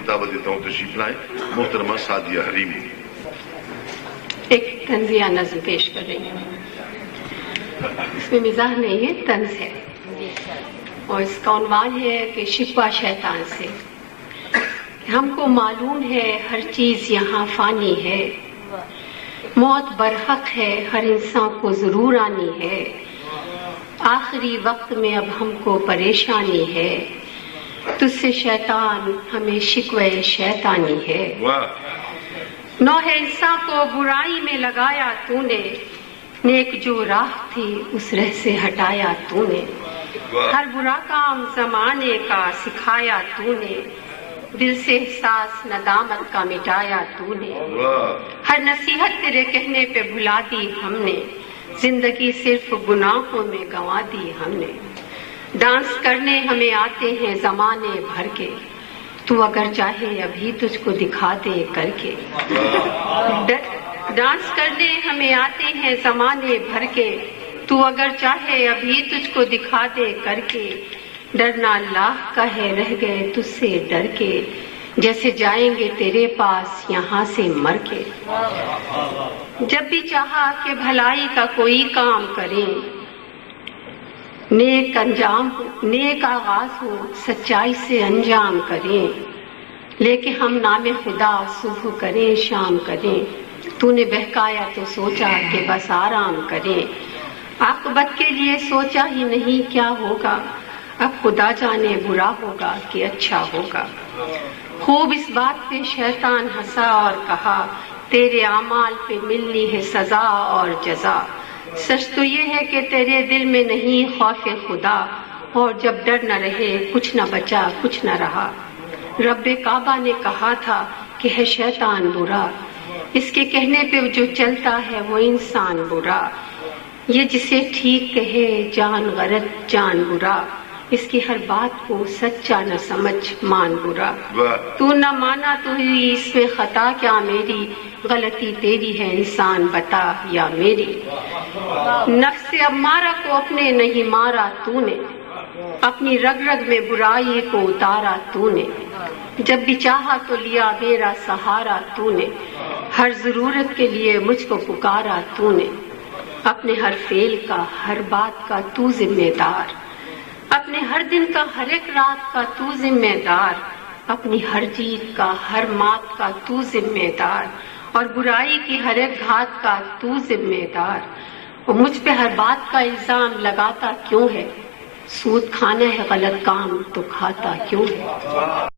کو دعوت دیتا ہوں تشریف لائیں محترمہ سعدیہ حریمی۔ ایک طنزیہ نظم پیش کر رہی ہوں، اس میں مزاح نہیں ہے، طنز ہے، اور اس کا عنوان ہے کہ شکوہ شیطان سے۔ ہم کو معلوم ہے ہر چیز یہاں فانی ہے، موت برحق ہے ہر انسان کو ضرور آنی ہے، آخری وقت میں اب ہم کو پریشانی ہے، تجھ سے شیطان ہمیں شکوہ شیطانی ہے۔ نوح انسان کو برائی میں لگایا تو نے، نیک جو راہ تھی اس رہ سے ہٹایا تو نے، ہر برا کام زمانے کا سکھایا تو نے، دل سے احساس ندامت کا مٹایا تو نے، ہر نصیحت تیرے کہنے پہ بھلا دی ہم نے، زندگی صرف گناہوں میں گنوا دی ہم نے، ڈانس کرنے ہمیں آتے ہیں زمانے بھر کے، تو اگر چاہے ابھی تجھ کو دکھا دے کر کے، ڈانس کرنے ہمیں آتے ہیں زمانے بھر کے، تو اگر چاہے ابھی تجھ کو دکھا دے کر کے، ڈرنا اللہ کا ہے رہ گئے تجھ سے ڈر کے، جیسے جائیں گے تیرے پاس یہاں سے مر کے، جب بھی چاہا کہ بھلائی کا کوئی کام کریں، نیک آغاز ہو سچائی سے انجام کریں، لے کے ہم نام خدا صبح کریں شام کریں، تو نے بہکایا تو سوچا کہ بس آرام کریں، عاقبت کے لیے سوچا ہی نہیں کیا ہوگا، اب خدا جانے برا ہوگا کہ اچھا ہوگا، خوب اس بات پہ شیطان ہنسا اور کہا، تیرے اعمال پہ ملنی ہے سزا اور جزا، سچ تو یہ ہے کہ تیرے دل میں نہیں خوف خدا، اور جب ڈر نہ رہے کچھ نہ بچا کچھ نہ رہا، رب کعبہ نے کہا تھا کہ ہے شیطان برا، اس کے کہنے پہ جو چلتا ہے وہ انسان برا، یہ جسے ٹھیک کہے جان غلط جان برا، اس کی ہر بات کو سچا نہ سمجھ مان برا، تو نہ مانا تو ہی اس میں خطا کیا میری، غلطی تیری ہے انسان بتا یا میری، نفس امارہ کو اپنے نہیں مارا تو نے، اپنی رگ رگ میں برائی کو اتارا تو نے، جب بھی چاہا تو لیا میرا سہارا تو نے، ہر ضرورت کے لیے مجھ کو پکارا تو نے، اپنے ہر فعل کا ہر بات کا تو ذمہ دار، اپنے ہر دن کا ہر ایک رات کا تو ذمہ دار، اپنی ہر جیت کا ہر مات کا تو ذمہ دار، اور برائی کی ہر ایک گھات کا تو ذمہ دار، اور مجھ پہ ہر بات کا الزام لگاتا کیوں ہے، سود کھانا ہے غلط کام تو کھاتا کیوں ہے۔